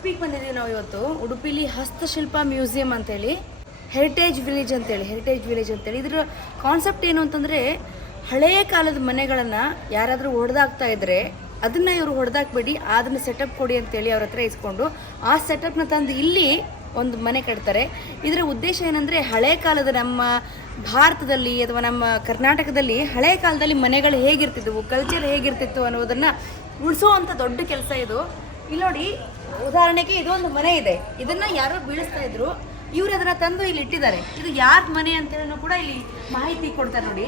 ಉಡುಪಿಗೆ ಬಂದಿದ್ದೀವಿ ನಾವು ಇವತ್ತು. ಉಡುಪಿಲಿ ಹಸ್ತಶಿಲ್ಪ ಮ್ಯೂಸಿಯಂ ಅಂತೇಳಿ ಹೆರಿಟೇಜ್ ವಿಲೇಜ್ ಅಂತೇಳಿ ಹೆರಿಟೇಜ್ ವಿಲೇಜ್ ಅಂತೇಳಿ. ಇದ್ರ ಕಾನ್ಸೆಪ್ಟ್ ಏನು ಅಂತಂದರೆ ಹಳೆಯ ಕಾಲದ ಮನೆಗಳನ್ನು ಯಾರಾದರೂ ಹೊಡೆದಾಕ್ತಾ ಇದ್ರೆ ಅದನ್ನು ಇವರು ಹೊಡೆದಾಕ್ಬೇಡಿ ಅದನ್ನು ಸೆಟಪ್ ಕೊಡಿ ಅಂತೇಳಿ ಅವ್ರ ಹತ್ರ ಇಸ್ಕೊಂಡು ಆ ಸೆಟಪ್ನ ತಂದು ಇಲ್ಲಿ ಒಂದು ಮನೆ ಕಟ್ತಾರೆ. ಇದರ ಉದ್ದೇಶ ಏನಂದರೆ, ಹಳೆ ಕಾಲದ ನಮ್ಮ ಭಾರತದಲ್ಲಿ ಅಥವಾ ನಮ್ಮ ಕರ್ನಾಟಕದಲ್ಲಿ ಹಳೆ ಕಾಲದಲ್ಲಿ ಮನೆಗಳು ಹೇಗಿರ್ತಿದ್ವು ಕಲ್ಚರ್ ಹೇಗಿರ್ತಿತ್ತು ಅನ್ನೋದನ್ನು ಉಳಿಸೋವಂಥ ದೊಡ್ಡ ಕೆಲಸ ಇದು. ಇಲ್ಲಿ ನೋಡಿ ಉದಾಹರಣೆಗೆ ಇದೊಂದು ಮನೆ ಇದೆ. ಇದನ್ನ ಯಾರೋ ಬೀಳಿಸ್ತಾ ಇದ್ರು. ಇವ್ರು ಅದನ್ನ ತಂದು ಇಲ್ಲಿ ಇಟ್ಟಿದ್ದಾರೆ. ಇದು ಯಾರ ಮನೆ ಅಂತೇಳಿ ಕೂಡ ಇಲ್ಲಿ ಮಾಹಿತಿ ಕೊಡ್ತಾರೆ ನೋಡಿ.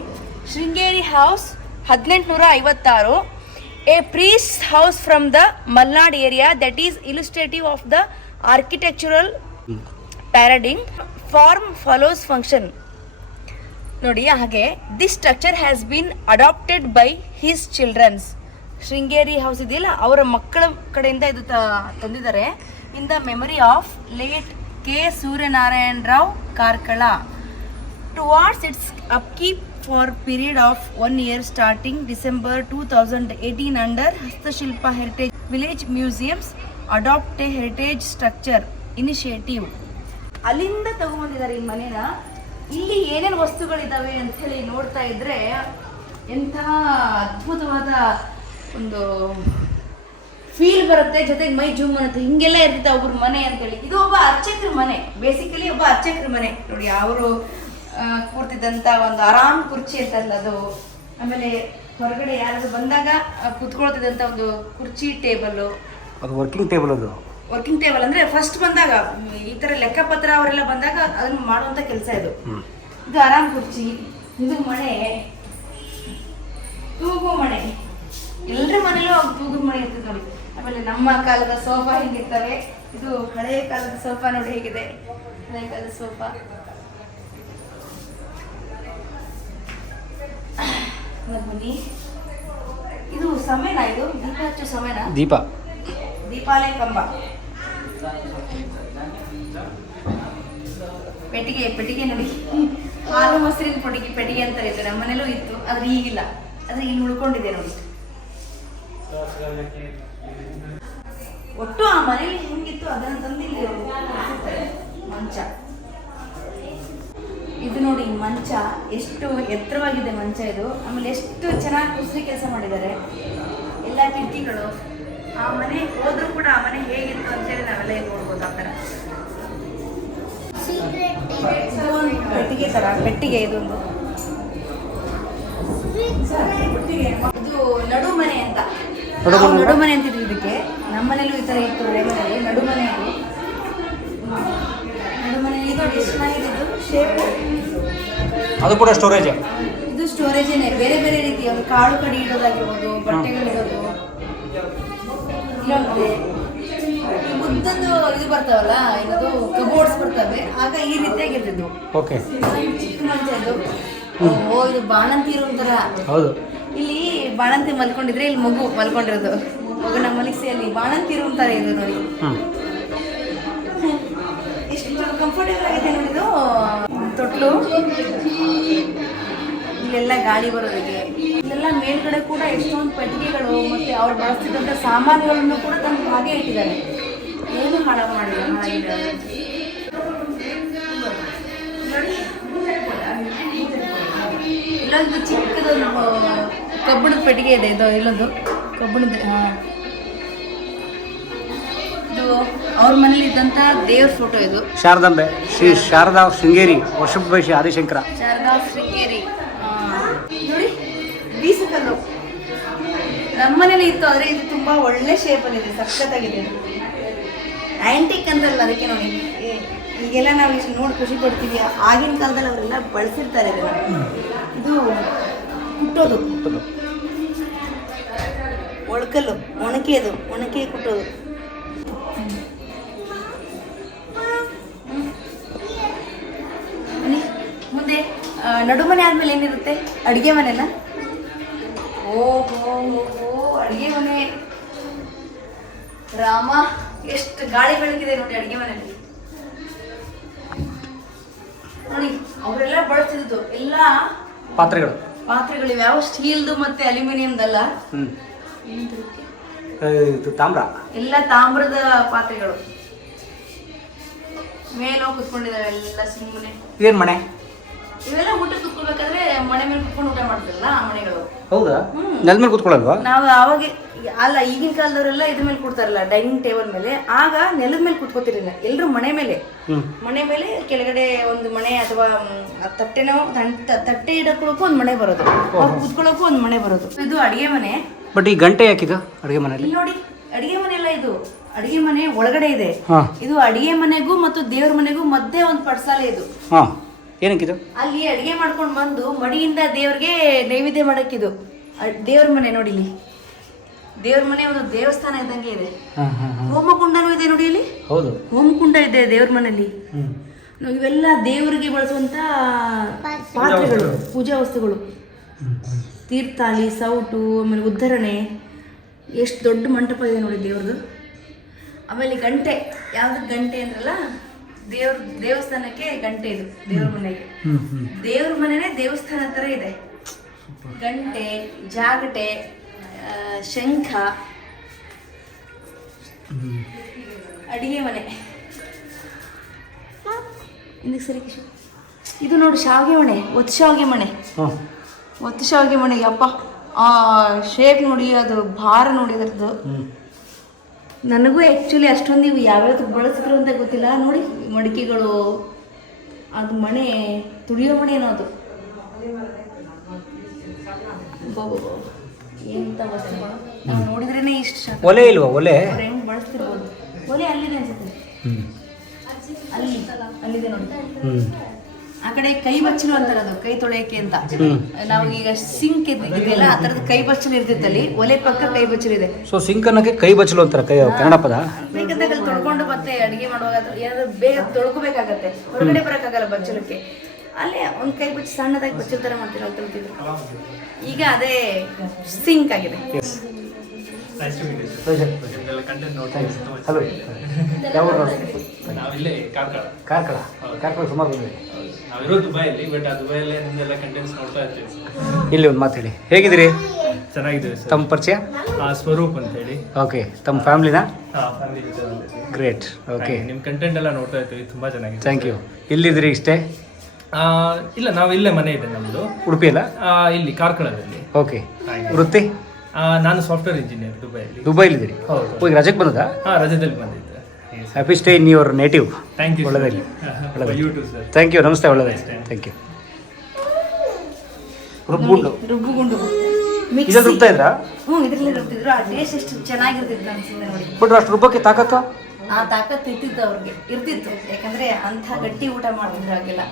ಶೃಂಗೇರಿ ಹೌಸ್ ಹದಿನೆಂಟುನೂರ ಐವತ್ತಾರು. A priest house from the Malnad area that is illustrative of the architectural paradigm form follows function ನೋಡಿ, ಹಾಗೆ. This structure has been adapted by his children's Sringeri house ಇದೆಯಲ್ಲ ಅವರ ಮಕ್ಕಳ ಕಡೆಯಿಂದ ಇದು ತಂದಿದ್ದಾರೆ. In the memory of late K Suryanarayana Rao Karkala towards its upkeep for period of one year starting December two thousand eighteen under Hastashilpa heritage village museums adapt a heritage structure initiative ಅಲ್ಲಿಂದ ತಗೊಂಡಿದ್ದಾರೆ ಈ ಮನೇನ. ಇಲ್ಲಿ ಏನೇನು ವಸ್ತುಗಳಿದ್ದಾವೆ ಅಂತ ಹೇಳಿ ನೋಡ್ತಾ ಇದ್ರೆ ಎಂಥ ಅದ್ಭುತವಾದ ಒಂದು ಫೀಲ್ ಬರುತ್ತೆ. ಜೊತೆಗೆ ಮೈ ಜೂಮ್ ಅನ್ನುತ್ತೆ. ಹಿಂಗೆಲ್ಲ ಇರ್ತಿತ್ತು ಒಬ್ರ ಮನೆ ಅಂತೇಳಿ ಇದು ಒಬ್ಬ ಅರ್ಚಕರ ಮನೆ. ಬೇಸಿಕಲಿ ಒಬ್ಬ ಅರ್ಚಕರ ಮನೆ. ನೋಡಿ ಅವರು ಕೂರ್ತಿದ್ದಂಥ ಒಂದು ಆರಾಮ್ ಕುರ್ಚಿ ಅಂತಲ್ಲ ಅದು. ಆಮೇಲೆ ಹೊರಗಡೆ ಯಾರು ಬಂದಾಗ ಕುತ್ಕೊಳ್ತಿದ್ದಂಥ ಒಂದು ಕುರ್ಚಿ ಟೇಬಲ್ಲು. ಅದು ವರ್ಕಿಂಗ್ ಟೇಬಲ್ ಅದು. ವರ್ಕಿಂಗ್ ಟೇಬಲ್ ಅಂದ್ರೆ ಫಸ್ಟ್ ಬಂದಾಗ ಈ ತರ ಲೆಕ್ಕಪತ್ರ ಅವರೆಲ್ಲ ಬಂದಾಗ ಅದನ್ನ ಮಾಡುವಂಥ ಕೆಲಸ ಇದು. ಇದು ಆರಾಮ್ ಕುರ್ಚಿ. ಇದು ಮನೆ. ಎಲ್ಲರ ಅವ್ರು ಒಂದು ತೂಗು ಮನೆ ಇರ್ತದೆ ನೋಡಿ. ಆಮೇಲೆ ನಮ್ಮ ಕಾಲದ ಸೋಫಾ ಹೇಗಿರ್ತವೆ? ಇದು ಹಳೆಯ ಕಾಲದ ಸೋಫಾ ನೋಡಿ ಹೇಗಿದೆ. ಹಳೆಯ ಕಾಲದ ಸೋಫಾ. ಬನ್ನಿ ಇದು ಸಮಯನ ಇದು? ದೀಪ ಹಚ್ಚು ಸಮಯನಾ? ದೀಪ. ದೀಪಾಲಯ ಕಂಬ ಪೆಟ್ಟಿಗೆ ಪೆಟ್ಟಿಗೆ ನೋಡಿ. ಹಾಲು ಮೊಸರಿನ ಪೊಟ್ಟಿಗೆ ಪೆಟ್ಟಿಗೆ ಅಂತಾರೆ ಇದು ನಮ್ಮ ಮನೇಲೂ ಇತ್ತು ಆದ್ರೆ ಈಗಿಲ್ಲ. ಆದ್ರೆ ಇಲ್ಲಿ ಉಳ್ಕೊಂಡಿದೆ ನೋಡಿ. ಒಟ್ಟು ಆ ಮನೆಯಲ್ಲಿ ಹೆಂಗಿತ್ತು ಅದನ್ನ ಇಲ್ಲಿ. ಮಂಚ. ಇದು ನೋಡಿ ಮಂಚ. ಎಷ್ಟು ಎತ್ತರವಾಗಿದೆ ಮಂಚ ಇದು. ಆಮೇಲೆ ಎಷ್ಟು ಚೆನ್ನಾಗಿ ಕುಸಿರಿ ಕೆಲಸ ಮಾಡಿದ್ದಾರೆ. ಎಲ್ಲ ಕಿಟಕಿಗಳು. ಆ ಮನೆ ಹೋದ್ರು ಕೂಡ ಆ ಮನೆ ಹೇಗಿತ್ತು ಅಂತೇಳಿ ನಾವೆಲ್ಲ ನೋಡ್ಬೋದು ಆ ಥರ. ಪೆಟ್ಟಿಗೆ ಥರ ಪೆಟ್ಟಿಗೆ ಇದೊಂದು. ಇದು ನಡು ಮನೆ ಅಂತ. ನಡು ನಾವು ಮನೆ? ನಡು ಮನೆ ಅಂತಿದ್ವಿ ಇದಕ್ಕೆ. ನಮ್ಮ ಮನೇಲೂ ಈ ಥರ ಇತ್ತು ಹಳೆ ನಡುಮನೆ ನಡು ಮನೆ ಅದು ನಡು ಮನೆ ಇದು ಎಷ್ಟು ಚೆನ್ನಾಗಿದೆ ಇದು ಶೇಪು ಅದು ಕೂಡ ಸ್ಟೋರೇಜ್ ಇದು ಸ್ಟೋರೇಜೇನೆ ಬೇರೆ ಬೇರೆ ರೀತಿ ಒಂದು ಕಾಳು ಕಡಿ ಇಡೋದಾಗಿರ್ಬೋದು ಬಟ್ಟೆಗಳಿಡೋದು ಇಲ್ಲೊಂದಿದೆ ಉದ್ದದ್ದು ಇದು ಬರ್ತಾವಲ್ಲ ಇದು ಕಬೋರ್ಡ್ಸ್ ಬರ್ತವೆ. ಆಗ ಈ ರೀತಿಯಾಗಿರ್ತಿದ್ವು. ಓಕೆ ಚಿಕ್ಕ ಮಂಚ ಇದು ಓ ಇದು ಬಾಣಂತಿ ಇರೋ ತರ ಹೌದು. ಇಲ್ಲಿ ಬಾಣಂತಿ ಮಲ್ಕೊಂಡಿದ್ರೆ ಇಲ್ಲಿ ಮಗು ಮಲ್ಕೊಂಡಿರೋದು. ಮಗುನ ಮಲಗಿಸಿ ಅಲ್ಲಿ ಬಾಣಂತಿ ರೂಮ್ ತರ ಇದು ನೋಡಿ. ಎಷ್ಟು ಕಂಫರ್ಟೇಬಲ್ ಆಗಿದೆ ನೋಡಿದು ತೊಟ್ಲು. ಇಲ್ಲೆಲ್ಲ ಗಾಳಿ ಬರೋದಕ್ಕೆ. ಇಲ್ಲೆಲ್ಲ ಮೇಲ್ಗಡೆ ಕೂಡ ಎಷ್ಟೊಂದು ಪೆಟ್ಟಿಗೆಗಳು ಮತ್ತೆ ಅವ್ರು ಬಳಸ್ತಿದ್ದಂಥ ಸಾಮಾನುಗಳನ್ನು ಕೂಡ ತಂದು ಹಾಗೆ ಇಟ್ಟಿದ್ದಾರೆ. ಏನು ಹಾಳಾಗಿ ಮಾಡಿಲ್ಲ ಇಲ್ಲೊಂದು ಚಿಕ್ಕದೊಂದು ಕಬ್ಬಿಣದ ಪೆಟ್ಟಿಗೆ ಇದೆ ಇದು ಇಲ್ಲೊಂದು. ಕಬ್ಬಿಣದ ಹಾಂ. ಇದು ಅವ್ರ ಮನೇಲಿ ಇದ್ದಂತ ದೇವ್ರ ಫೋಟೋ ಇದು. ಶಾರದಾಂಬೆ ಶ್ರೀ ಶಾರದಾ ಶೃಂಗೇರಿ ವರ್ಷ ಆದಿಶಂಕರ. ಶಾರದಾ ಶೃಂಗೇರಿ ನೋಡಿ ಬೀಸಕಲ್ಲು. ನಮ್ಮನೇಲಿ ಇತ್ತು ಆದರೆ ಇದು ತುಂಬಾ ಒಳ್ಳೆ ಶೇಪಲ್ಲಿ ಇದೆ ಸಖತ್ತಾಗಿದೆ ಆಂಟಿಕ್ ಅಂತಲ್ಲ ಅದಕ್ಕೆ ನೋಡಿ. ಈಗೆಲ್ಲ ನಾವು ಇಷ್ಟು ನೋಡಿ ಖುಷಿ ಪಡ್ತೀವಿ ಆಗಿನ ಕಾಲದಲ್ಲಿ ಅವರೆಲ್ಲ ಬಳಸಿರ್ತಾರೆ ಇದನ್ನ. ಇದು ಕುಟ್ಟೋದು. ಒಳಕಲ್ಲು ಒಣಕೆದು ಒಣಕೆ ಕುಟ್ಟೋದು. ಮುಂದೆ ನಡು ನಡುಮನೆ ಆದ್ಮೇಲೆ ಏನಿರುತ್ತೆ? ಅಡುಗೆ ಮನೆನಾ? ಓಹೋ ಅಡುಗೆ ಮನೆ. ರಾಮ ಎಷ್ಟು ಗಾಳಿ ಬೆಳಕಿದೆ ನೋಡಿ ಅಡುಗೆ ಮನೆಯಲ್ಲಿ ನೋಡಿ ಅವರೆಲ್ಲ ಬಳಸ್ತಿದ್ದು ಎಲ್ಲ ಪಾತ್ರೆಗಳು. ಪಾತ್ರೆಗಳು. ಯಾವ ಸ್ಟೀಲ್ದು ಮತ್ತೆ ಅಲ್ಯೂಮಿನಿಯಂದಲ್ಲ ಇದು ತಾಮ್ರ. ಎಲ್ಲ ತಾಮ್ರದ ಪಾತ್ರೆಗಳು. ಮೇಲೆ ಹೋಗಿ ಕುತ್ಕೊಂಡಿದ್ದಾವೆ ಎಲ್ಲ ಸುಮ್ಮನೆ ಏನ್ ಮನೆ ಇವೆಲ್ಲ ಊಟ ಕುತ್ಕೊಳ್ಬೇಕಾದ್ರೆ ಮನೆ ಮೇಲೆ ಕುತ್ಕೊಂಡು ಊಟ ಮಾಡ್ತಿರಲ್ಲ ಆ ಮನೆಗಳು ಹೌದಾ. ನೆಲದ ಮೇಲೆ ಕೂತ್ಕೊಳ್ಳಲ್ವಾ? ನಾವು ಅವಾಗ ಅಲ್ಲ ಈಗಿನ ಕಾಲದವರೆಲ್ಲ ಇದ್ರ ಮೇಲೆ ಕೂಡ್ತಾರಲ್ಲ ಡೈನಿಂಗ್ ಟೇಬಲ್ ಮೇಲೆ. ಆಗ ನೆಲದ ಮೇಲೆ ಕುತ್ಕೋತಿರಲಿಲ್ಲ ಎಲ್ಲರೂ ಮನೆ ಮೇಲೆ. ಮನೆ ಮೇಲೆ ಕೆಳಗಡೆ ಒಂದು ಮನೆ ಅಥವಾ ತಟ್ಟೆನೋ ತಟ್ಟೆ ಇಡಕೊಳ್ಳೋಕ್ಕೂ ಒಂದು ಮನೆ ಬರೋದು. ಅವ್ರು ಕುತ್ಕೊಳ್ಳೋಕ್ಕೂ ಒಂದು ಮನೆ ಬರೋದು. ಇದು ಅಡಿಗೆ ಮನೆ. ಬಟ್ ಈ ಗಂಟೆ ಯಾಕಿದು ಅಡಿಗೆ ಮನೆಯಲ್ಲಿ? ಇಲ್ಲಿ ನೋಡಿ ಅಡಿಗೆ ಮನೆ ಅಲ್ಲ ಇದು. ಅಡಿಗೆ ಮನೆ ಒಳಗಡೆ ಇದೆ. ಹಾಂ. ಇದು ಅಡಿಗೆ ಮನೆಗೂ ಮತ್ತು ದೇವ್ರ ಮನೆಗೂ ಮಧ್ಯೆ ಒಂದು ಪಡ್ಸಾಲೆ ಇದು. ಹಾಂ. ಏನಕ್ಕಿದು? ಅಲ್ಲಿ ಅಡಿಗೆ ಮಾಡ್ಕೊಂಡು ಬಂದು ಮಡಿಯಿಂದ ದೇವ್ರಿಗೆ ನೈವೇದ್ಯ ಮಾಡಕ್ಕಿದು ದೇವ್ರ ಮನೆ ನೋಡಿ ಇಲ್ಲಿ. ದೇವ್ರ ಮನೆ ಒಂದು ದೇವಸ್ಥಾನ ಇದ್ದಂಗೆ ಇದೆ. ಹಾಂ ಹಾಂ ಹಾಂ. ಹೋಮಕುಂಡನೂ ಇದೆ ನೋಡಿ ಇಲ್ಲಿ? ಹೌದು. ಹೋಮಕುಂಡ ಇದೆ ದೇವ್ರ ಮನೆಯಲ್ಲಿ. ಹ್ಞೂ ನಾವು ಇವೆಲ್ಲ ದೇವರಿಗೆ ಬಳಸುವಂತ ಪಾತ್ರೆಗಳು ಪೂಜಾ ವಸ್ತುಗಳು. ತೀರ್ಥಾಳಿ ಸೌಟು ಆಮೇಲೆ ಉದ್ಧರಣೆ ಎಷ್ಟು ದೊಡ್ಡ ಮಂಟಪ ಇದೆ ನೋಡಿ ದೇವ್ರದ್ದು ಆಮೇಲೆ ಗಂಟೆ ಯಾವ್ದು ಗಂಟೆ ಅಂದ್ರಲ್ಲ ದೇವ್ರ ದೇವಸ್ಥಾನಕ್ಕೆ ಗಂಟೆ ಇದು ದೇವ್ರ ಮನೆಗೆ. ದೇವ್ರ ಮನೆನೇ ದೇವಸ್ಥಾನ ತರ ಇದೆ. ಗಂಟೆ ಜಾಗಟೆ ಶಂಖ ಅಡಿಗೆ ಮನೆ. ಸರಿ ಕಿಶೋರ್. ಇದು ನೋಡಿ ಶಾವಿಗೆ ಮನೆ ಒತ್ತು ಶಾವಿಗೆ ಮನೆ ಒತ್ತು ಶಾವಿಗೆ ಯಪ್ಪ ಆ ಶೇಪ್ ನೋಡಿ ಅದು ಭಾರ ನೋಡಿ ಅದ್ರದ್ದು ನನಗೂ ಆ್ಯಕ್ಚುಲಿ ಅಷ್ಟೊಂದು ಇವು ಯಾವ್ಯಾವ್ದು ಬಳಸಿದ್ರು ಅಂತ ಗೊತ್ತಿಲ್ಲ. ನೋಡಿ ಮಡಿಕೆಗಳು ಅದು ಮಣೆ ತುಳಿಯೋ ಮಣೆ ಏನೋ ಅದು. ಎಂತ ವಸ್ತುಗಳು ನಾವು ನೋಡಿದ್ರೇನೆ ಇಷ್ಟ ಒಲೆ ಇಲ್ವಾ ಒಲೆ? ಹೆಂಗ್ ಬಳಸ್ತಿರ್ಬೋದು? ಒಲೆ ಅಲ್ಲಿದೆ ಅನ್ಸುತ್ತೆ. ಅಲ್ಲಿ ಅಲ್ಲಿದೆ ನೋಡಿ. ಆ ಕಡೆ ಕೈ ಬಚ್ಚಲು ಅಂತಾರೆ ಅದು ಕೈ ತೊಳೆಯಕ್ಕೆ ಅಂತ. ನಾವು ಈಗ ಸಿಂಕ್ ಇದೆಯಲ್ಲ ಆ ತರದ ಕೈ ಬಚ್ಚಲು ಇರ್ತಿತ್ತಲ್ಲಿ ಒಲೆ ಪಕ್ಕ ಕೈ ಬಚ್ಚಲು ಇದೆ. ಸೊ ಸಿಂಕ್ ಅನ್ನಕ್ಕೆ ಕೈ ಬಚ್ಚಲು ಅಂತಾರೆ ಕೈ ಕನ್ನಡ ಪದ? ಬೇಕಂತ ಅಲ್ಲಿ ತೊಳ್ಕೊಂಡು ಮತ್ತೆ ಅಡಿಗೆ ಮಾಡುವಾಗ ಏನಾದ್ರು ಬೇಗ ತೊಳ್ಕೊಬೇಕಾಗತ್ತೆ ಹೊರಗಡೆ ಬರೋಕ್ಕಾಗಲ್ಲ ಬಚ್ಚಲಕ್ಕೆ. ಅಲ್ಲೇ ಒಂದು ಕೈ ಬಚ್ಚಿ ಸಣ್ಣದಾಗಿ ಬಚ್ಚಲ ಥರ ಮಾಡ್ತೀರ ಅಂತ ಹೇಳ್ತಿದ್ರು ಈಗ ಅದೇ ಸಿಂಕ್ ಆಗಿದೆ. ಹಲೋ. ಯಾವ ನಾವಿಲ್ಲೇ ಕಾರ್ಕಳ. ಕಾರ್ಕಳ. ಕಾರ್ಕಳ ಸುಮಾರು ಬಂದಿದೆ ನಾವಿರೋ ದುಬೈಯಲ್ಲಿ ಬಟ್ ಆ ದುಬೈಯಲ್ಲೇ ನಿಮ್ದೆಲ್ಲ ಕಂಟೆಂಟ್ಸ್ ನೋಡ್ತಾ ಇರ್ತೀವಿ ಇಲ್ಲಿ ಒಂದು ಮಾತು ಹೇಳಿ. ಹೇಗಿದ್ದೀರಿ? ಚೆನ್ನಾಗಿದ್ದೀವಿ ಸರ್. ತಮ್ಮ ಪರಿಚಯ? ಸ್ವರೂಪ್ ಅಂತ ಹೇಳಿ. ಓಕೆ. ತಮ್ಮ ಫ್ಯಾಮಿಲಿನ? Family great. ಓಕೆ. ನಿಮ್ಮ ಕಂಟೆಂಟ್ ಎಲ್ಲ ನೋಡ್ತಾ ಇರ್ತೀವಿ. ತುಂಬಾ ಚೆನ್ನಾಗಿದೆ ಥ್ಯಾಂಕ್ ಯು ಇಲ್ಲಿದ್ದೀರಿ ಇಷ್ಟೇ? ಆ, ಇಲ್ಲ ನಾವು ಇಲ್ಲೇ ಮನೆ ಇದೆ ನಮ್ಮದು ಉಡುಪಿ ಅಲ್ಲ? ಇಲ್ಲಿ ಕಾರ್ಕಳದಲ್ಲಿ. ಓಕೆ. ವೃತ್ತಿ? ನಾನು ಸಾಫ್ಟ್ವೇರ್ ಇಂಜಿನಿಯರ್ ದುಬೈಯಲ್ಲಿ. ದುಬೈಲಿದ್ದೀರಿ? ಹೌದು. ಹೋಗಿ ರಜೆಗೆ ಬಂದದಾ? ಹಾಂ ರಜದಲ್ಲಿ ಬಂದಿದ್ದೆ. Happy stay in your native thank you sir thank you ನಮಸ್ತೆ ಒಳ್ಳೆದಾಗಲಿ ಥ್ಯಾಂಕ್ ಯು ರುಬ್ಗುಂಡು ರುಬ್ಬುಗುಂಡು ಇದ್ರಲ್ಲಿ ರುಬ್ತಾ ಇದ್ರಾ? ಹ್ಞೂ ಇದರಲ್ಲಿ ರುಬ್ತಿದ್ರು. ಆ ಟೇಸ್ಟ್ ಎಷ್ಟು ಚೆನ್ನಾಗಿರ್ತಿತ್ತು ಅನ್ಸಿದ್ದೆ ನೋಡಿ ಬಟ್ ಅಷ್ಟು ರುಬ್ಬಕ್ಕೆ ತಾಕತ್ತು ಆ ತಾಕತ್ತು ಇರ್ತಿತ್ತು ಅವ್ರಿಗೆ. ಇರ್ತಿತ್ತು. ಯಾಕಂದ್ರೆ ಅಂಥ ಗಟ್ಟಿ ಊಟ ಮಾಡ್ತಿದ್ರು ಹಾಗೆಲ್ಲ.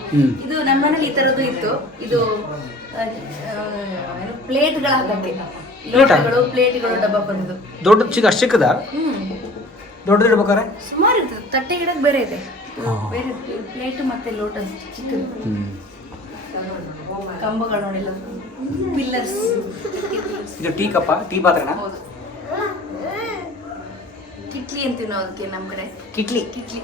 ಇದು ನಮ್ಮ ಮನೇಲಿ ಈ ಥರದ್ದು ಇತ್ತು. ಇದು ಪ್ಲೇಟ್ಗಳ ಹಾಕಕ್ಕೆ ಲೋಟಗಳು ಪ್ಲೇಟ್ಗಳು ಡಬ್ಬ ಬಂದಿದ್ದು ದೊಡ್ಡ ಚಿಕ್ಕ ಅಷ್ಟು ಚಿಕ್ಕದ? ಹ್ಮ್. ದೊಡ್ಡದು ಇಡ್ಬೇಕಾರೆ ಸುಮಾರು ಇರ್ತದೆ. ತಟ್ಟೆ ಗಿಡಕ್ಕೆ ಬೇರೆ ಇದೆ. ಬೇರೆ ಪ್ಲೇಟ್ ಮತ್ತೆ ಲೋಟ ಚಿಕ್ಕದು. ಕಂಬಗಳು ನೋಡಿಲ್ಲ ಪಿಲ್ಲರ್ಸ್ ಇದು ಟೀ ಕಪ್ಪ ಟೀ ಪಾತ್ರೆನಾ? ಹೌದು. ಕಿಟ್ಲಿ ಅಂತೀವಿ ನಾವು ಅದಕ್ಕೆ ನಮ್ಮ ಕಡೆ. ಕಿಟ್ಲಿ. ಕಿಟ್ಲಿ.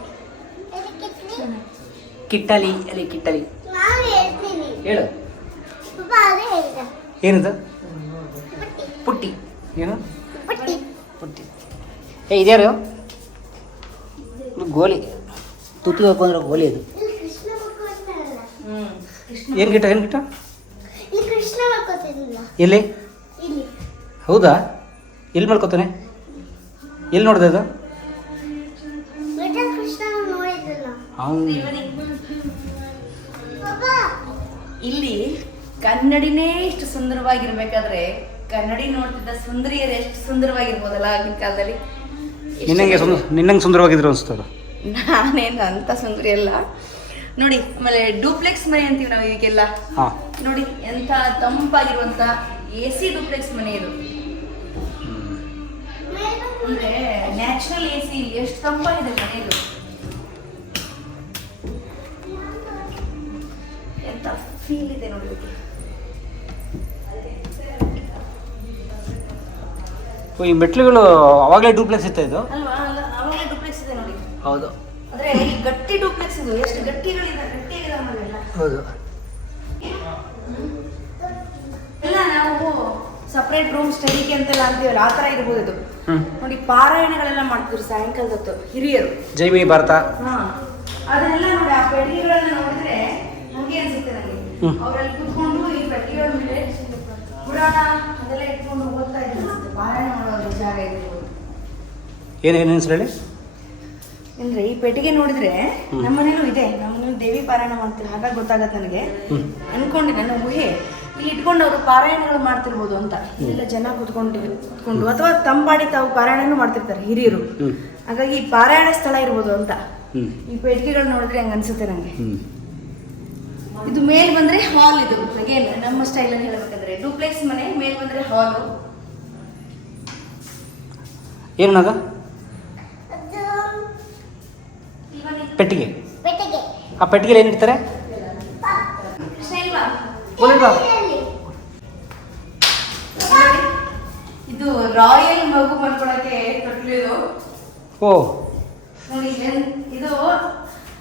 ಕಿಟ್ಟಲಿ ಅಲ್ಲಿ ಕಿಟ್ಟಲಿ. ನಾನು ಹೇಳ್ತೀನಿ. ಹೇಳು. ಏನದು? ಪುಟ್ಟಿ. ಏನು? ಪಟ್ಟಿ. ಪುಟ್ಟಿ. ಏ ಇದ್ಯಾರು? ಇದು ಗೋಲಿ. ತುತ್ತು ಹಾಕೊಂಡ್ರೆ ಗೋಲಿ ಅದು. ಏನು ಗಿಟ್ಟ ಏನು ಗಿಟ್ಟ? ಎಲ್ಲಿ? ಇಲ್ಲಿ. ಹೌದಾ? ಎಲ್ಲಿ ಮಾಡ್ಕೋತಾನೆ? ಎಲ್ಲಿ ನೋಡಿದೆ ಅದು? ಇಲ್ಲಿ ಕನ್ನಡಿನೇ ಇಷ್ಟು ಸುಂದರವಾಗಿರ್ಬೇಕಾದ್ರೆ ಕನ್ನಡಿ ನೋಡ್ತಿದ್ದ ಸುಂದರಿಯರು ಎಷ್ಟು ಸುಂದರವಾಗಿರ್ಬೋದಲ್ಲ ಆಗಿನ ಕಾಲದಲ್ಲಿ? ನಿನ್ನಂಗೆ ಸುಂದ ನಿನ್ನಂಗೆ ಸುಂದರವಾಗಿದ್ರು ಅನಿಸ್ತದ? ನಾನೇನು ಅಂತ ಸುಂದರಿ ಅಲ್ಲ. ನೋಡಿ ಆಮೇಲೆ ಡೂಪ್ಲೆಕ್ಸ್ ಮನೆ ಅಂತೀವಿ ನಾವು ಈಗೆಲ್ಲ. ನೋಡಿ ಎಂತ ತಂಪಾಗಿರುವಂತ ಎ ಸಿ ಡೂಪ್ಲೆಕ್ಸ್ ಮನೆ ಇದು. ಅಂದ್ರೆ ನ್ಯಾಚುರಲ್ ಎ ಸಿ ಎಷ್ಟು ತಂಪಾಗಿದೆ ಮನೆ ಇದು. ಎಂತ ಫೀಲ್ ಇದೆ ನೋಡಿ ಈ ಮೆಟ್ಲುಗಳು ಅವಾಗಲೇ ಡೂಪ್ಲೆಕ್ಸ್ ಇತ್ತ ಇದು? ಅಲ್ವಾ? ಅಲ್ಲ ಅವಾಗಲೇ ಡೂಪ್ಲೆಕ್ಸ್ ಇದೆ ನೋಡಿ. ಹೌದು. ಅಂದ್ರೆ ಈ ಗಟ್ಟಿ ಡೂಪ್ಲೆಕ್ಸ್ ಇದು ಎಷ್ಟು ಗಟ್ಟಿಗಳಿದೆ ಗಟ್ಟಿಯಾಗಿದೆ ಮನೆಯೆಲ್ಲ ಹೌದು. ಇಲ್ಲ ನಾವು ಸಪ್ರೇಟ್ ರೂಮ್ ಸ್ಟಡಿಗೆ ಅಂತೆಲ್ಲ ಅಂತೀವಲ್ಲ ಆ ಥರ ಇರ್ಬೋದು ಇದು. ನೋಡಿ ಪಾರಾಯಣಗಳೆಲ್ಲ ಮಾಡ್ತಿದ್ರು ಸಾಯಂಕಾಲದ ಹೊತ್ತು ಹಿರಿಯರು. ಜೈಮಿನಿ ಭಾರತ. ಹಾ. ಅದನ್ನೆಲ್ಲ ನೋಡಿ ಆ ಪೆಟ್ಟಿಗೆಗಳನ್ನ ನೋಡಿದ್ರೆ ಅನ್ಸುತ್ತೆ ನನಗೆ ಹ್ಮ್. ಅವರಲ್ಲಿ ಕುತ್ಕೊಂಡು ಈ ಪೆಟ್ಟಿಗೆಗಳ ಮೇಲೆ ಪುರಾಣ ಅದೆಲ್ಲ ಇಟ್ಕೊಂಡು ಓದ್ತಾ ಇದ್ರು ಏನೇನು ಹೆಸರು ಹೇಳಿ? ಅಂದ್ರೆ ಈ ಪೆಟ್ಟಿಗೆ ನೋಡಿದ್ರೆ ನಮ್ಮನೇಲೂ ನಮ್ಮ ಮನೇಲೂ ಇದೆ. ನಾವು ದೇವಿ ಪಾರಾಯಣ ಮಾಡ್ತೀವಿ ಹಾಗಾಗಿ ಗೊತ್ತಾಗತ್ತೆ ನನಗೆ. ಅನ್ಕೊಂಡೆ ನನ್ನ ಊಹೆ. ಇಲ್ಲಿ ಇಟ್ಕೊಂಡು ಅವರು ಪಾರಾಯಣಗಳು ಮಾಡ್ತಿರ್ಬೋದು ಅಂತ. ಇಲ್ಲೆಲ್ಲ ಜನ ಕುತ್ಕೊಂಡು ಕುತ್ಕೊಂಡು ಅಥವಾ ತಂಬಾಡಿ ತಾವು ಪಾರಾಯಣನು ಮಾಡ್ತಿರ್ತಾರೆ ಹಿರಿಯರು. ಹಾಗಾಗಿ ಈ ಪಾರಾಯಣ ಸ್ಥಳ ಇರ್ಬೋದು ಅಂತ. ಈ ಪೆಟ್ಟಿಗೆಗಳು ನೋಡಿದ್ರೆ ಹಂಗ ಅನ್ಸುತ್ತೆ ನನಗೆ ಇದು ಮೇಲ್ ಬಂದ್ರೆ ಹಾಲ್ ಇದು. ಅಗೇನ್ ನಮ್ಮ ಸ್ಟೈಲ್ ಅಲ್ಲಿ ಹೇಳ್ಬೇಕಂದ್ರೆ ಡೂಪ್ಲೆಕ್ಸ್ ಮನೆ ಮೇಲ್ ಬಂದ್ರೆ ಹಾಲು. ಏನದು? ಅದು ಪೆಟ್ಟಿಗೆ. ಪೆಟ್ಟಿಗೆ. ಆ ಪೆಟ್ಟಿಗೆಲಿ. ಇಲ್ಲಿ. ಇದು ರಾಯಲ್ ಮಗು ಮಾಡ್ಕೊಳಕ್ಕೆ ತೊಟ್ಲು ಇದು. ಓ. ಇದು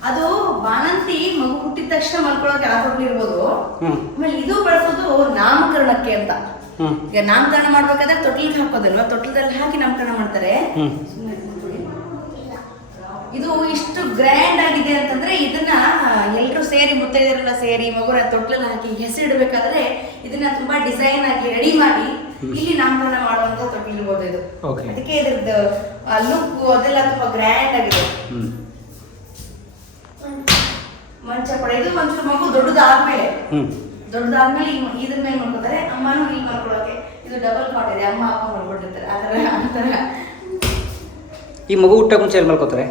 ಅದು ಬಾಣಂತಿ ಮಗು ಹುಟ್ಟಿದ ತಕ್ಷಣ ಮಲ್ಕೊಳಕ್ಕೆ ಆ ತೊಟ್ಲು ಇರ್ಬೋದು. ಹ್ಞೂ ಆಮೇಲೆ ಇದು ಬಳಸೋದು ನಾಮಕರಣಕ್ಕೆ ಅಂತ. ಈಗ ನಾಮಕರಣ ಮಾಡ್ಬೇಕಾದ್ರೆ ತೊಟ್ಲಿಗೆ ಹಾಕೋದಲ್ವಾ? ತೊಟ್ಲದಲ್ಲಿ ಹಾಕಿ ನಾಮಕರಣ ಮಾಡ್ತಾರೆ. ಇದು ಇಷ್ಟು ಗ್ರ್ಯಾಂಡ್ ಆಗಿದೆ ಅಂತಂದ್ರೆ ಇದನ್ನ ಎಲ್ಲರೂ ಸೇರಿ ಮುತ್ತೈದರೆಲ್ಲ ಸೇರಿ ಮಗುರ ತೊಟ್ಲಲ್ಲಿ ಹಾಕಿ ಹೆಸರಿಡ್ಬೇಕಾದ್ರೆ ಇದನ್ನ ತುಂಬಾ ಡಿಸೈನ್ ಆಗಿ ರೆಡಿ ಮಾಡಿ ಇಲ್ಲಿ ನಾಮಕರಣ ಮಾಡುವಂತ ತೊಟ್ಟಿರ್ಬೋದು ಇದು. ಅದಕ್ಕೆ ಇದ್ರದ್ದು ಲುಕ್ ಅದೆಲ್ಲ ತುಂಬಾ ಗ್ರ್ಯಾಂಡ್ ಆಗಿದೆ. ಮಂಚ ಕೂಡ. ಇದು ಒಂಚೂರು ಮಗು ದೊಡ್ಡದಾದ್ಮೇಲೆ. ದೊಡ್ಡದಾದ್ಮೇಲೆ ಈ- ಇದ್ರ ಮೇಲೆ ಮಾಡ್ಕೊತಾರೆ ಅಮ್ಮನೂ ಹೀಗೆ ಮಾಡ್ಕೊಳಕ್ಕೆ ಇದು ಡಬಲ್ ಪಾಟ್ ಇದೆ ಅಮ್ಮ ಅಪ್ಪ ಮಾಡ್ಕೊಟ್ಟಿರ್ತಾರೆ ಆ ಥರ ಆ ಥರ. ಈ ಮಗು ಹುಟ್ಟಕ್ಕೆ ಮುಂಚೆ ಏನು ಮಾಡ್ಕೋತಾರೆ?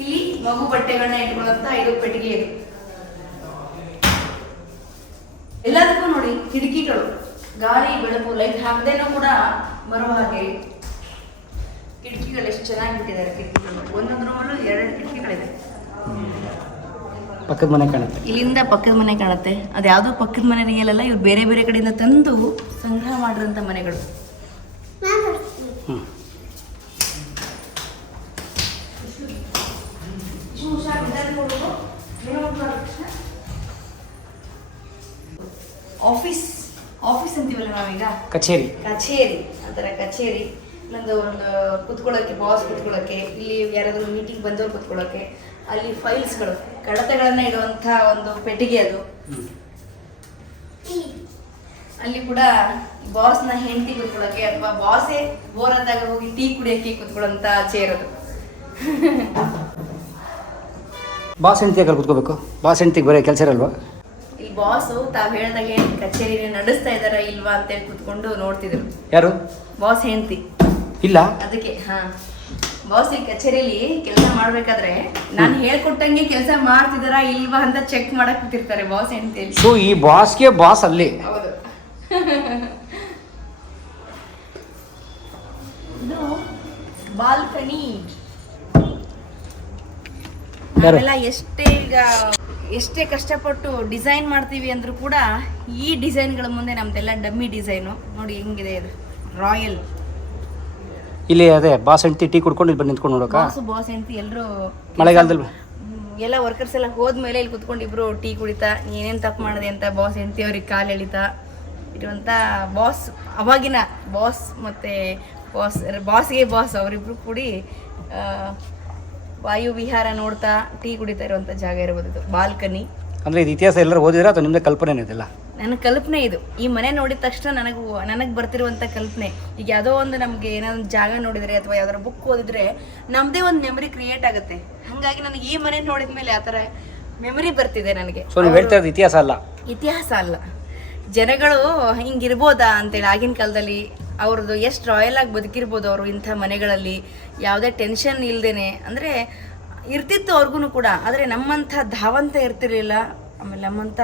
ಇಲ್ಲಿ, ಮಗು ಬಟ್ಟೆಗಳನ್ನ ಇಟ್ಕೊಳ್ಳುವಂತ ಇದು ಪೆಟ್ಟಿಗೆ ಇದು. ಎಲ್ಲದಕ್ಕೂ ನೋಡಿ ಕಿಟಕಿಗಳು ಗಾಳಿ ಬೆಳಕು ಲೈಟ್ ಹಾಕದೇನೂ ಕೂಡ ಬರುವ ಹಾಗೆ ಕಿಟಕಿಗಳು ಎಷ್ಟು ಚೆನ್ನಾಗಿ ಬಿಟ್ಟಿದ್ದಾರೆ ಕಿಟಕಿಗಳು ಒಂದೊಂದು ರೂಮಲ್ಲೂ ಎರಡು ಕಿಟಕಿಗಳಿದೆ ಪಕ್ಕದ ಮನೆ ಕಾಣುತ್ತೆ ಇಲ್ಲಿಂದ ಪಕ್ಕದ ಮನೆ ಕಾಣುತ್ತೆ ಅದು ಯಾವುದೋ ಪಕ್ಕದ ಮನೆ ರಿಯಲ್ ಇವ್ರು ಬೇರೆ ಬೇರೆ ಕಡೆಯಿಂದ ತಂದು ಸಂಗ್ರಹ ಮಾಡಿರೋಂಥ ಮನೆಗಳು ಆಫೀಸ್ ಆಫೀಸ್ ಅಂತೀವಲ್ಲ ನಾವೀಗ ಕಚೇರಿ ಕಚೇರಿ ಅಂತರ ಕಚೇರಿ ಇಲ್ಲೊಂದು ಒಂದು ಕುತ್ಕೊಳ್ಳೋಕ್ಕೆ ಬಾಸ್ ಕುತ್ಕೊಳ್ಳೋಕ್ಕೆ ಇಲ್ಲಿ ಯಾರಾದರೂ ಮೀಟಿಂಗ್ ಬಂದವರು ಕುತ್ಕೊಳ್ಳೋಕ್ಕೆ ಅಲ್ಲಿ ಫೈಲ್ಸ್ಗಳು ಕಡತಗಳನ್ನು ಇಡುವಂಥ ಒಂದು ಪೆಟ್ಟಿಗೆ ಅದು. ಅಲ್ಲಿ ಕೂಡ ಬಾಸ್ನ ಹೆಂಡತಿ ಕುತ್ಕೊಳ್ಳೋಕೆ ಅಥವಾ ಬಾಸೇ ಬೋರ್ ಆದಾಗ ಹೋಗಿ ಟೀ ಕುಡಿಯೋಕ್ಕೆ ಕುತ್ಕೊಳ್ಳೋಂಥ ಚೇರ್ ಅದು. ಬಾಸ್ ಹೆಂಡತಿ ಕುತ್ಕೋಬೇಕು? ಬಾಸ್ ಹೆಂಡತಿಗೆ ಬರೋ ಕೆಲಸ ಇರಲ್ವಾ? ಇಲ್ಲಿ ಬಾಸು ತಾವು ಹೇಳಿದಾಗ ಕಚೇರಿನ ನಡೆಸ್ತಾ ಇದ್ದಾರಾ ಇಲ್ವಾ ಅಂತೇಳಿ ಕುತ್ಕೊಂಡು ನೋಡ್ತಿದ್ರು. ಯಾರು? ಬಾಸ್ ಹೆಂಡತಿ. ಇಲ್ಲ. ಅದಕ್ಕೆ ಹಾ. ಬಾಸ್ ಈ ಕಚೇರಿಲಿ ಕೆಲಸ ಮಾಡ್ಬೇಕಾದ್ರೆ ನಾನು ಹೇಳ್ಕೊಟ್ಟಂಗೆ ಕೆಲಸ ಮಾಡ್ತಿದಾರಾ ಇಲ್ವಾ ಅಂತ ಚೆಕ್ ಮಾಡಕ್ ಕೂತಿರ್ತಾರೆ ಬಾಸ್ ಹೆಂಡತಿಯಲ್ಲಿ ಸೊ ಈ ಬಾಸ್ಗೆ ಬಾಸ್ ಅಲ್ಲಿ. ಹೌದು. ಇದು ಬಾಲ್ಕನಿ? ನಾವೆಲ್ಲ ಎಷ್ಟೇ ಈಗ ಎಷ್ಟೇ ಕಷ್ಟಪಟ್ಟು ಡಿಸೈನ್ ಮಾಡ್ತೀವಿ ಅಂದ್ರೂ ಕೂಡ ಈ ಡಿಸೈನ್ಗಳ ಮುಂದೆ ನಮ್ದೆಲ್ಲ ಡಮ್ಮಿ ಡಿಸೈನು. ನೋಡಿ ಹೆಂಗಿದೆ ಇದು. ರಾಯಲ್. ಇಲ್ಲಿ ಅದೇ ಬಾಸ್ ಹೆಂಡತಿ ಟೀ ಕುಡ್ಕೊಂಡು ಇಲ್ಲಿ ಬಂದು ನಿಂತ್ಕೊಂಡು ನೋಡಕ? ಬಾಸು ಬಾಸ್ ಹೆಂಡತಿ ಎಲ್ಲರೂ ಮಳೆಗಾಲದಲ್ಲಿ ಎಲ್ಲ ವರ್ಕರ್ಸ್ ಎಲ್ಲ ಹೋದ್ಮೇಲೆ ಇಲ್ಲಿ ಕುತ್ಕೊಂಡು ಇಬ್ರು ಟೀ ಕುಡಿತಾ ಏನೇನು ತಪ್ಪು ಮಾಡಿದೆ ಅಂತ ಬಾಸ್ ಹೆಂಡತಿ ಅವ್ರಿಗೆ ಕಾಲು ಎಳಿತಾ. ಇರುವಂಥ ಬಾಸ್ ಅವಾಗಿನ ಬಾಸ್ ಮತ್ತೆ ಬಾಸ್ ಬಾಸ್ಗೆ ಬಾಸ್ ಅವರಿಬ್ರು ಕೂಡಿ ವಾಯು ವಿಹಾರ ನೋಡ್ತಾ ಟೀ ಕುಡಿತಾ ಇರುವಂತ ಜಾಗ ಇರ್ಬೋದು ಇದು ಬಾಲ್ಕನಿ. ಅಂದರೆ ಇದು ಇತಿಹಾಸ ಎಲ್ಲರೂ ಓದಿದ್ರೆ ಅಥವಾ ನಿಮ್ಮದೇ ಕಲ್ಪನೆ ಇದೆಲ್ಲ? ನನ್ನ ಕಲ್ಪನೆ ಇದು. ಈ ಮನೆ ನೋಡಿದ ತಕ್ಷಣ ನನಗೆ ನನಗೆ ಬರ್ತಿರುವಂಥ ಕಲ್ಪನೆ. ಈಗ ಯಾವುದೋ ಒಂದು ನಮಗೆ ಏನೋ ಒಂದು ಜಾಗ ನೋಡಿದರೆ ಅಥವಾ ಯಾವ್ದಾರ ಬುಕ್ ಓದಿದ್ರೆ ನಮ್ಮದೇ ಒಂದು ಮೆಮರಿ ಕ್ರಿಯೇಟ್ ಆಗುತ್ತೆ. ಹಾಗಾಗಿ ನನಗೆ ಈ ಮನೆ ನೋಡಿದ ಮೇಲೆ ಆ ಥರ ಮೆಮರಿ ಬರ್ತಿದೆ ನನಗೆ. ಹೇಳ್ತಾ ಇತಿಹಾಸ ಅಲ್ಲ? ಇತಿಹಾಸ ಅಲ್ಲ. ಜನಗಳು ಹಿಂಗಿರ್ಬೋದಾ ಅಂತೇಳಿ ಆಗಿನ ಕಾಲದಲ್ಲಿ ಅವ್ರದ್ದು ಎಷ್ಟು ರಾಯಲ್ ಆಗಿ ಬದುಕಿರ್ಬೋದು ಅವರು ಇಂಥ ಮನೆಗಳಲ್ಲಿ. ಯಾವುದೇ ಟೆನ್ಷನ್ ಇಲ್ದೇನೆ. ಅಂದರೆ ಇರ್ತಿತ್ತು ಅವ್ರಿಗೂ ಕೂಡ ಆದರೆ ನಮ್ಮಂಥ ಧಾವಂತ ಇರ್ತಿರ್ಲಿಲ್ಲ. ಆಮೇಲೆ ನಮ್ಮಂಥ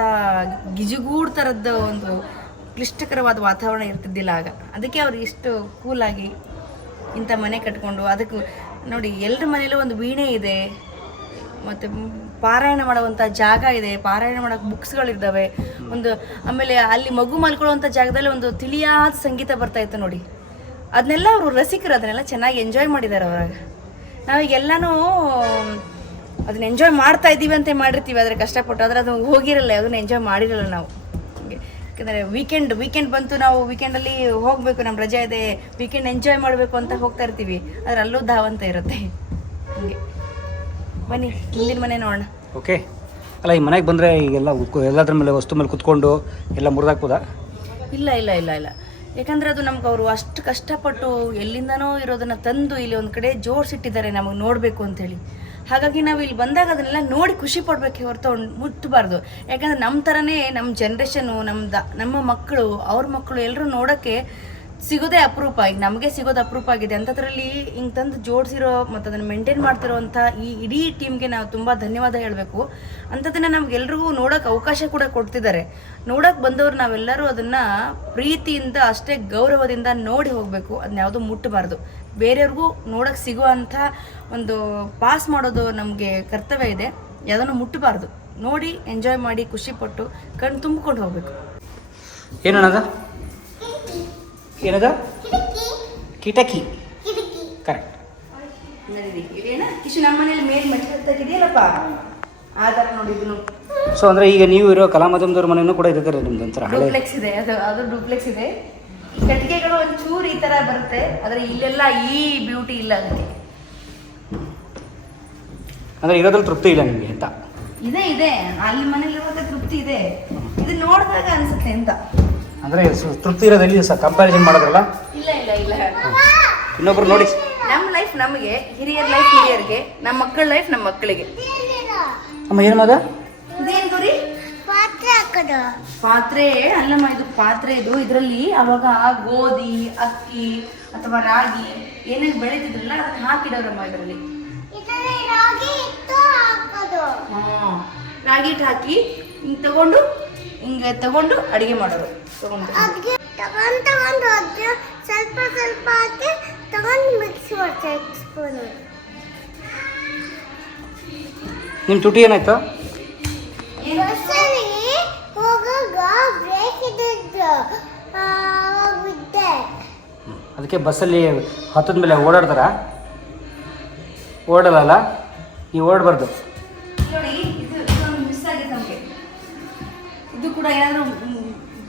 ಗಿಜುಗೂಡ್ ಥರದ್ದು ಒಂದು ಕ್ಲಿಷ್ಟಕರವಾದ ವಾತಾವರಣ ಇರ್ತಿದ್ದಿಲ್ಲ ಆಗ. ಅದಕ್ಕೆ ಅವ್ರು ಇಷ್ಟು ಕೂಲಾಗಿ ಇಂಥ ಮನೆ ಕಟ್ಕೊಂಡು ಅದಕ್ಕೆ ನೋಡಿ ಎಲ್ಲರ ಮನೇಲೂ ಒಂದು ವೀಣೆ ಇದೆ. ಮತ್ತು ಪಾರಾಯಣ ಮಾಡುವಂಥ ಜಾಗ ಇದೆ. ಪಾರಾಯಣ ಮಾಡೋಕ್ಕೆ ಬುಕ್ಸ್ಗಳಿದ್ದಾವೆ. ಒಂದು ಆಮೇಲೆ ಅಲ್ಲಿ ಮಗು ಮಲ್ಕೊಳ್ಳುವಂಥ ಜಾಗದಲ್ಲಿ ಒಂದು ತಿಳಿಯಾದ ಸಂಗೀತ ಬರ್ತಾ ಇತ್ತು ನೋಡಿ. ಅದನ್ನೆಲ್ಲ ಅವರು ರಸಿಕರು, ಅದನ್ನೆಲ್ಲ ಚೆನ್ನಾಗಿ ಎಂಜಾಯ್ ಮಾಡಿದ್ದಾರೆ ಅವಾಗ. ನಾವೀಗೆಲ್ಲನೂ ಅದನ್ನ ಎಂಜಾಯ್ ಮಾಡ್ತಾ ಇದ್ದೀವಿ ಅಂತ ಮಾಡಿರ್ತೀವಿ ಆದರೆ ಕಷ್ಟಪಟ್ಟು. ಆದರೆ ಅದು ಹೋಗಿರಲ್ಲ ಅದನ್ನ ಎಂಜಾಯ್ ಮಾಡಿರಲ್ಲ ನಾವು. ಯಾಕಂದರೆ ವೀಕೆಂಡ್ ವೀಕೆಂಡ್ ಬಂತು ನಾವು ವೀಕೆಂಡಲ್ಲಿ ಹೋಗಬೇಕು ನಮ್ಮ ರಜೆ ಇದೆ ವೀಕೆಂಡ್ ಎಂಜಾಯ್ ಮಾಡಬೇಕು ಅಂತ ಹೋಗ್ತಾ ಇರ್ತೀವಿ. ಆದರೆ ಅಲ್ಲೂ ಧಾವಂತ ಇರುತ್ತೆ. ಹಂಗೆ. ಬನ್ನಿ ಮುಂದಿನ ಮನೆ ನೋಡೋಣ. ಓಕೆ ಅಲ್ಲ ಈ ಮನೆಗೆ ಬಂದರೆ ಈಗೆಲ್ಲ ಎಲ್ಲದರ ಎಲ್ಲದ್ರ ಮೇಲೆ ವಸ್ತು ಮೇಲೆ ಕುತ್ಕೊಂಡು ಎಲ್ಲ ಮುರಿದಾಕ್ಬೋದಾ? ಇಲ್ಲ ಇಲ್ಲ ಇಲ್ಲ ಇಲ್ಲ. ಯಾಕಂದ್ರೆ ಅದು ನಮ್ಗೆ ಅವರು ಅಷ್ಟು ಕಷ್ಟಪಟ್ಟು ಎಲ್ಲಿಂದನೋ ಇರೋದನ್ನ ತಂದು ಇಲ್ಲಿ ಒಂದು ಕಡೆ ಜೋಡಿಸಿಟ್ಟಿದ್ದಾರೆ ನಮಗೆ ನೋಡಬೇಕು ಅಂತೇಳಿ ಹಾಗಾಗಿ ನಾವು ಇಲ್ಲಿ ಬಂದಾಗ ಅದನ್ನೆಲ್ಲ ನೋಡಿ ಖುಷಿ ಪಡ್ಬೇಕು ಹೊರತು ಮುಟ್ಟಬಾರ್ದು ಯಾಕಂದ್ರೆ ನಮ್ಮ ಥರನೇ ನಮ್ಮ ಜನ್ರೇಷನು ನಮ್ಮದ ನಮ್ಮ ಮಕ್ಕಳು, ಅವ್ರ ಮಕ್ಕಳು ಎಲ್ಲರೂ ನೋಡೋಕ್ಕೆ ಸಿಗೋದೇ ಅಪರೂಪ. ಈಗ ನಮಗೆ ಸಿಗೋದು ಅಪರೂಪ ಆಗಿದೆ. ಅಂಥದ್ರಲ್ಲಿ ಹಿಂಗೆ ತಂದು ಜೋಡಿಸಿರೋ ಮತ್ತು ಅದನ್ನು ಮೇಂಟೈನ್ ಮಾಡ್ತಿರೋವಂಥ ಈ ಇಡೀ ಟೀಮ್ಗೆ ನಾವು ತುಂಬ ಧನ್ಯವಾದ ಹೇಳಬೇಕು. ಅಂಥದ್ದನ್ನು ನಮ್ಗೆಲ್ರಿಗೂ ನೋಡೋಕೆ ಅವಕಾಶ ಕೂಡ ಕೊಡ್ತಿದ್ದಾರೆ. ನೋಡೋಕೆ ಬಂದವರು ನಾವೆಲ್ಲರೂ ಅದನ್ನು ಪ್ರೀತಿಯಿಂದ ಅಷ್ಟೇ ಗೌರವದಿಂದ ನೋಡಿ ಹೋಗಬೇಕು. ಅದನ್ನ ಯಾವುದೂ ಮುಟ್ಟಬಾರ್ದು ಬೇರೆಯವ್ರಿಗೂ ನೋಡಕ್ಕೆ ಸಿಗುವಂಥ ಒಂದು ಪಾಸ್ ಮಾಡೋದು ನಮಗೆ ಕರ್ತವ್ಯ ಇದೆ. ಯಾವುದನ್ನು ಮುಟ್ಟಬಾರ್ದು. ನೋಡಿ ಎಂಜಾಯ್ ಮಾಡಿ ಖುಷಿಪಟ್ಟು ಕಣ್ಣು ತುಂಬಿಕೊಂಡು ಹೋಗಬೇಕು. ಏನದ ಏನದ? ಕಿಟಕಿ. ಕರೆಕ್ಟ್ ನಮ್ಮ ಮನೇಲಿ ಮೇಲ್ ಆ ನೋಡಿದ್ನು ಸೊ ಅಂದರೆ ಈಗ ನೀವು ಇರೋ ಕಲಾಮಾಧ್ಯಮದವ್ರ ಮನೆಯೂ ಕೂಡ ಇದೆ ನಿಮ್ದು ಒಂಥರ ಹಳೆ. ಡೂಪ್ಲೆಕ್ಸ್ ಇದೆ ಅದು ಅದು ಡೂಪ್ಲೆಕ್ಸ್ ಇದೆ. ಕಟ್ಟಿಗೆಗಳು ಒಂಚೂರು ಈ ತರ ಬರುತ್ತೆ ಆದ್ರೆ ಇಲ್ಲೆಲ್ಲ ಈ ಬ್ಯೂಟಿ ಇಲ್ಲ ಅದಕ್ಕೆ ಅಂದರೆ ಇರೋದ್ರಲ್ಲಿ ತೃಪ್ತಿ ಇಲ್ಲ ನಿಮಗೆ ಅಂತ? ಇದೆ ಇದೆ. ಅಲ್ಲಿ ಮನೇಲಿರುವಾಗ ತೃಪ್ತಿ ಇದೆ. ಇದು ನೋಡಿದಾಗ ಅನ್ಸುತ್ತೆ ಅಂತ. ಅಂದರೆ ತೃಪ್ತಿ ಇರೋದಲ್ಲಿ ಸಹ ಕಂಪ್ಯಾರಿಸನ್ ಮಾಡೋದ್ರಲ್ಲ? ಇಲ್ಲ ಇಲ್ಲ ಇಲ್ಲ. ಇನ್ನೊಬ್ರು ನೋಡಿ. ನಮ್ಮ ಲೈಫ್ ನಮಗೆ ಹಿರಿಯರ್ ಲೈಫ್ ಹಿರಿಯರಿಗೆ ನಮ್ಮ ಮಕ್ಕಳ ಲೈಫ್ ನಮ್ಮ ಮಕ್ಕಳಿಗೆ. ಅಮ್ಮ ಏನು ಮಗ? ಪಾತ್ರೆ ಹಾಕೋದು ಪಾತ್ರೆ ಅಲ್ಲಮ್ಮ ಇದು ಪಾತ್ರೆ ಇದು. ಇದರಲ್ಲಿ ಅವಾಗ ಗೋಧಿ ಅಕ್ಕಿ ಅಥವಾ ರಾಗಿ ಏನೇನು ಬೆಳೀತಿದ್ರಲ್ಲ ಅದನ್ನ ಹಾಕಿಡೋರಮ್ಮ ಇದರಲ್ಲಿ. ಇದರಲ್ಲಿ ರಾಗಿ ಇಟ್ಟು ಹಾಕೋದು? ರಾಗಿ ಹಿಟ್ಟು ಹಾಕಿ ಹಿಂಗೆ ತಗೊಂಡು ಹಿಂಗೆ ತಗೊಂಡು ಅಡಿಗೆ ಮಾಡೋರು. ತಗೊಂಡು ಸ್ವಲ್ಪ ಸ್ವಲ್ಪ ಹಾಕಿ ತಗೊಂಡು ಮಿಕ್ಸ್ ಮಾಡ್ತಾರೆ ಸ್ಪೂನು. ನಿಮ್ಮ ತುಟಿ ಏನಾಯ್ತು? ಅದಕ್ಕೆ ಬಸ್ಸಲ್ಲಿ ಹತ್ತದ ಮೇಲೆ ಓಡಾಡ್ತಾರ? ಓಡಲ್ಲ ಈ ಓಡಬಾರ್ದು. ನೋಡಿ ಇದು ಮಿಸ್ ಆಗಿದೆ ನಮಗೆ ಇದು ಕೂಡ ಏನಾದರೂ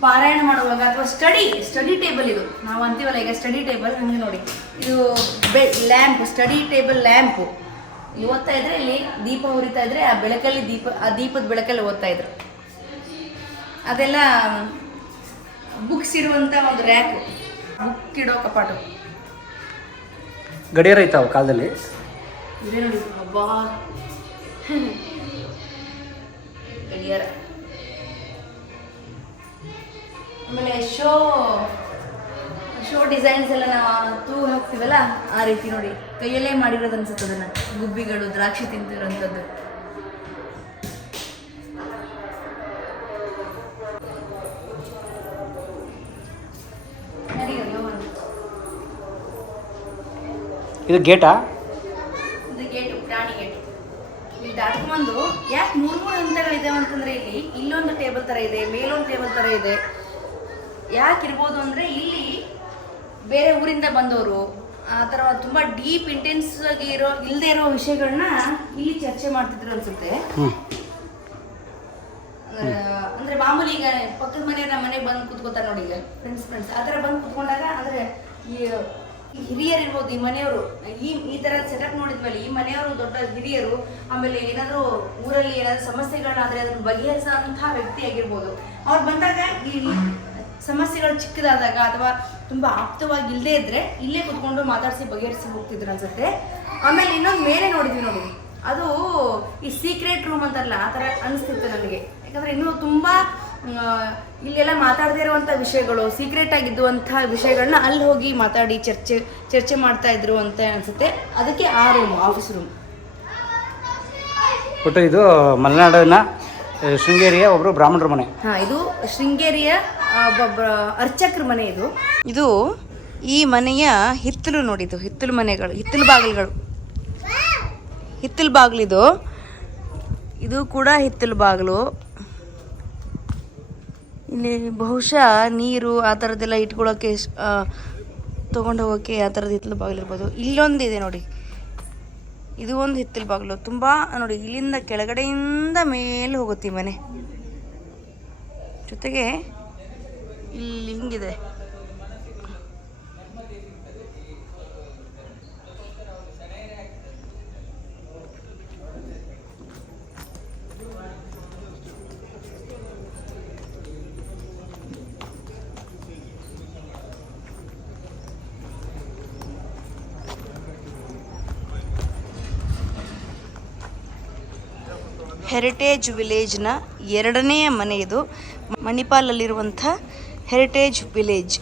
ಪಾರಾಯಣ ಮಾಡುವಾಗ ಅಥವಾ ಸ್ಟಡಿ ಸ್ಟಡಿ ಟೇಬಲ್ ಇದು. ನಾವು ಅಂತೀವಲ್ಲ ಈಗ ಸ್ಟಡಿ ಟೇಬಲ್ ಹಂಗೆ ನೋಡಿ. ಇದು ಬೆ ಲ್ಯಾಂಪ್ ಸ್ಟಡಿ ಟೇಬಲ್ ಲ್ಯಾಂಪು ಇಲ್ಲಿ ಓದ್ತಾ ಇದ್ರೆ ಇಲ್ಲಿ ದೀಪ ಉರಿತಾ ಇದ್ರೆ ಆ ಬೆಳಕಲ್ಲಿ ದೀಪ ಆ ದೀಪದ ಬೆಳಕಲ್ಲಿ ಓದ್ತಾ ಇದ್ರು. ಅದೆಲ್ಲ ಬುಕ್ಸ್ ಇಡುವಂಥ ಒಂದು ರ್ಯಾಕು. ಬುಕ್ ಇಡೋ ಕಪಾಟು. ಗಡಿಯಾರ ಇತ್ತು ಕಾಲದಲ್ಲಿ? ಇದೆ? ನೋಡಿ ಹಬ್ಬ ಗಡಿಯಾರ. ಆಮೇಲೆ ಶೋ ಶೋ ಡಿಸೈನ್ಸ್ ಎಲ್ಲ ನಾವು ತೂ ಹಾಕ್ತೀವಲ್ಲ ಆ ರೀತಿ ನೋಡಿ. ಕೈಯಲ್ಲೇ ಮಾಡಿರೋದು ಅನ್ಸುತ್ತೆ ಅದನ್ನ. ಗುಬ್ಬಿಗಳು ದ್ರಾಕ್ಷಿ ತಿಂತಿರೋಂಥದ್ದು. ಇದು ಗೇಟಾ? ಇದು ಗೇಟು ಪ್ರಾಣಿ ಗೇಟು. ಇಲ್ಲಿ ಯಾಕೆ ಮೂರು ಮೂರು ಹಂತಗಳಿದೆ ಅಂತಂದ್ರೆ ಇಲ್ಲಿ ಇಲ್ಲೊಂದು ಟೇಬಲ್ ಥರ ಇದೆ ಮೇಲೊಂದು ಟೇಬಲ್ ಥರ ಇದೆ. ಯಾಕೆ ಇರ್ಬೋದು ಅಂದರೆ ಇಲ್ಲಿ ಬೇರೆ ಊರಿಂದ ಬಂದವರು ಆ ಥರ ತುಂಬ ಡೀಪ್ ಇಂಟೆನ್ಸ್ ಆಗಿ ಇರೋ ಇಲ್ಲದೆ ಇರೋ ವಿಷಯಗಳನ್ನ ಇಲ್ಲಿ ಚರ್ಚೆ ಮಾಡ್ತಿದ್ರು ಅನ್ಸುತ್ತೆ. ಅಂದ್ರೆ ಮಾಮೂಲಿ ಈಗ ಪಕ್ಕದ ಮನೆಯವ್ರ ನಮ್ಮ ಮನೆಗೆ ಬಂದು ಕುತ್ಕೋತಾರೆ ನೋಡಿ ಈಗ ಫ್ರೆಂಡ್ಸ್ ಫ್ರೆಂಡ್ಸ್ ಆ ಥರ ಬಂದು ಕುತ್ಕೊಂಡಾಗ ಅಂದ್ರೆ ಈ ಈ ಹಿರಿಯರು ಇರ್ಬೋದು, ಈ ಮನೆಯವರು, ಈ ಈ ತರ ಸೆಟಪ್ ನೋಡಿದ್ಮೇಲೆ ಈ ಮನೆಯವರು ದೊಡ್ಡ ಹಿರಿಯರು, ಆಮೇಲೆ ಏನಾದರೂ ಊರಲ್ಲಿ ಏನಾದರೂ ಸಮಸ್ಯೆಗಳನ್ನಾದ್ರೆ ಅದನ್ನು ವ್ಯಕ್ತಿ ಆಗಿರ್ಬೋದು. ಅವ್ರು ಬಂದಾಗ ಈ ಸಮಸ್ಯೆಗಳು ಚಿಕ್ಕದಾದಾಗ ಅಥವಾ ತುಂಬ ಆಪ್ತವಾಗಿ ಇಲ್ಲದೇ ಇದ್ರೆ ಇಲ್ಲೇ ಕುತ್ಕೊಂಡು ಮಾತಾಡಿಸಿ ಬಗೆಹರಿಸಿ ಹೋಗ್ತಿದ್ರು ಅನ್ಸುತ್ತೆ. ಆಮೇಲೆ ಇನ್ನೊಂದು ಮೇಲೆ ನೋಡಿದ್ವಿ ನೋಡಿ, ಅದು ಈ ಸೀಕ್ರೆಟ್ ರೂಮ್ ಅಂತಾರಲ್ಲ ಆ ಥರ ಅನಿಸ್ತಿತ್ತು ನನಗೆ ಯಾಕಂದರೆ ಇನ್ನೂ ತುಂಬ ಇಲ್ಲೆಲ್ಲ ಮಾತಾಡದೇ ಇರುವಂಥ ವಿಷಯಗಳು ಸೀಕ್ರೆಟ್ ಆಗಿದ್ದುವಂಥ ವಿಷಯಗಳನ್ನ ಅಲ್ಲಿ ಹೋಗಿ ಮಾತಾಡಿ ಚರ್ಚೆ ಚರ್ಚೆ ಮಾಡ್ತಾ ಇದ್ರು ಅಂತ ಅನ್ಸುತ್ತೆ. ಅದಕ್ಕೆ ಆ ರೂಮ್ ಆಫೀಸ್ ರೂಮ್ ಒಟ್ಟು ಇದು ಮಲೆನಾಡಿನ ಶೃಂಗೇರಿಯ ಒಬ್ಬರು ಬ್ರಾಹ್ಮಣರ ಮನೆ. ಹಾಂ ಇದು ಶೃಂಗೇರಿಯ ಒಬ್ಬ ಅರ್ಚಕ್ರ ಮನೆ ಇದು. ಇದು ಈ ಮನೆಯ ಹಿತ್ತಲು ನೋಡಿದ್ದು ಹಿತ್ತಲು ಮನೆಗಳು ಹಿತ್ತಲು ಬಾಗಿಲುಗಳು. ಹಿತ್ತಲು ಬಾಗಿಲಿದು ಇದು ಕೂಡ ಹಿತ್ತಲು ಬಾಗಿಲು. ಇಲ್ಲಿ ಬಹುಶಃ ನೀರು ಆ ಥರದ್ದೆಲ್ಲ ಇಟ್ಕೊಳ್ಳೋಕ್ಕೆ ತೊಗೊಂಡು ಹೋಗೋಕ್ಕೆ ಆ ಥರದ್ದು ಹಿತ್ತಲು ಬಾಗಿಲು ಇರ್ಬೋದು. ಇಲ್ಲೊಂದು ಇದೆ ನೋಡಿ. ಇದು ಒಂದು ಹಿತ್ತಲು ಬಾಗಿಲು. ತುಂಬ, ನೋಡಿ, ಇಲ್ಲಿಂದ ಕೆಳಗಡೆಯಿಂದ ಮೇಲೆ ಹೋಗುತ್ತೆ ಮನೆ. ಜೊತೆಗೆ ಇಲ್ಲಿ ಹಿಂಗಿದೆ. ಹೆರಿಟೇಜ್ ವಿಲೇಜ್ನ ಎರಡನೆಯ ಮನೆ ಇದು. ಮಣಿಪಾಲಲ್ಲಿರುವಂಥ ಹೆರಿಟೇಜ್ ವಿಲೇಜ್